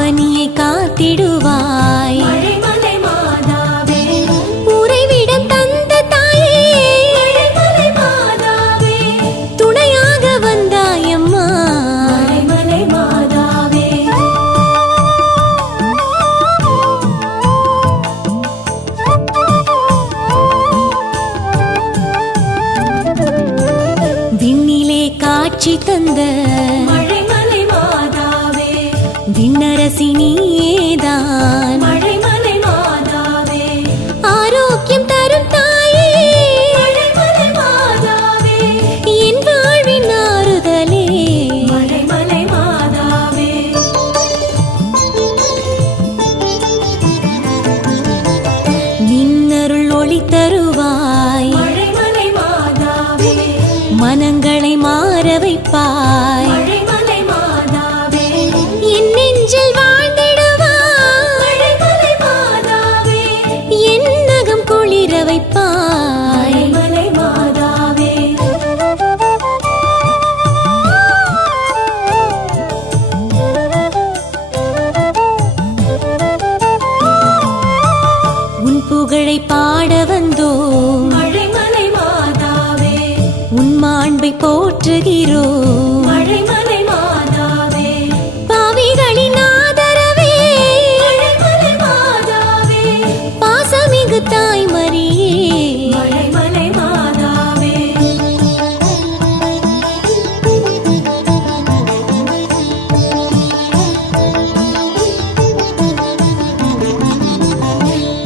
அவனியை காத்திடுவாய் மழைமலை மாதாவே உறைவிடம் தந்த தாயே மழைமலை மாதாவே துணையாக வந்தாயம்மா மழைமலை மாதாவே விண்ணிலே காட்சி தந்த மழைமலை மாதாவே விண்ணரசி நீயேதான் மழைமலை மாதாவே ஆரோக்கியம் தரும் தாயே மழைமலை மாதாவே என் வாழ்வின் ஆறுதலே மழைமலை மாதாவே நின்னருள் ஒளி தருவாய் மழைமலை மாதாவே மனங்களை மாற வைப்பாய் மழைமலை மாதாவே என் நெஞ்சில் வாழ்ந்திடுவாய் மழைமலை மாதாவே என் நகம் குளிர வைப்பாய் மழைமலை மாதாவே உன் புகழை பாட வந்தோம் மழைமலை மாதாவே உன் மாண்பை போற்றுகிறோம் மழைமலை மாதாவே பாவிகளின் ஆதரவே மழைமலை மாதாவே பாசமிகு தாய்மரியே மழைமலை மாதாவே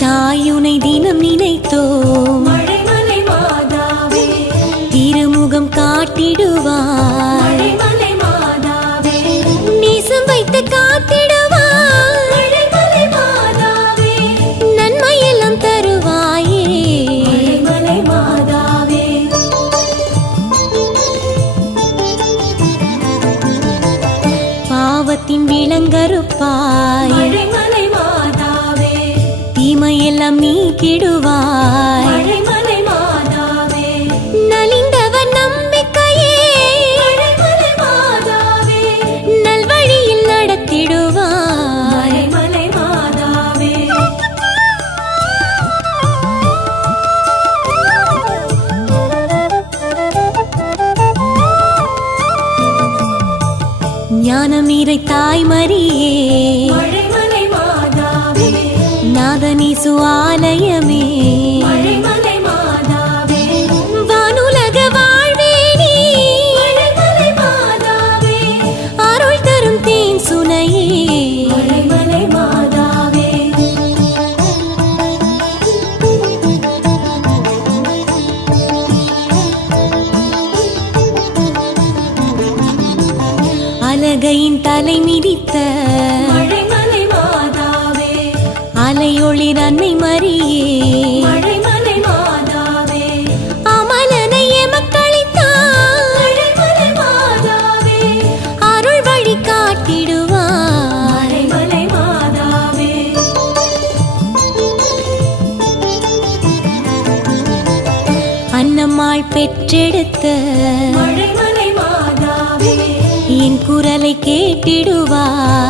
தாயுனை தினம் நினைத்தோம் மழைமலை மாதாவே திருமுகம் காட்டிடுவாய் மழைமலை மாதாவே நேசம் வைத்து காத்திடுவாய் மழைமலை மாதாவே நன்மையெல்லாம் தருவாயே மழைமலை மாதாவே பாவத்தின் விளங்கறுப்பாய் மழைமலை மாதாவே தீமையெல்லாம் நீக்கிடுவாய் மழைமலை மாதாவே நலிந்தவர் நம்பிக்கையே மழைமலை மாதாவே நல்வழியில் நடத்திடுவாய் மழைமலை மாதாவே ஞானமீரை தாய்மரியே மழைமலை மாதாவே நாதனீசு ஆலயமே மழைமலை மாதாவே வானுலக வாழ்வே நீ மழைமலை மாதாவே அருள் தரும் தேன் சுனையே மழைமலை மாதாவே அலகையின் தலை மிதித்த மழைமலை மாதாவே அலையொளிர் அன்னை மரியே மழைமலை மாதாவே அமலனை எமக்களித்தாய் மழைமலை மாதாவே அருள் வழி காட்டிடுவாய் மழைமலை மாதாவே அன்னம்மாள் பெற்றெடுத்த மழைமலை மாதாவே என் குரலை கேட்டிடுவாய்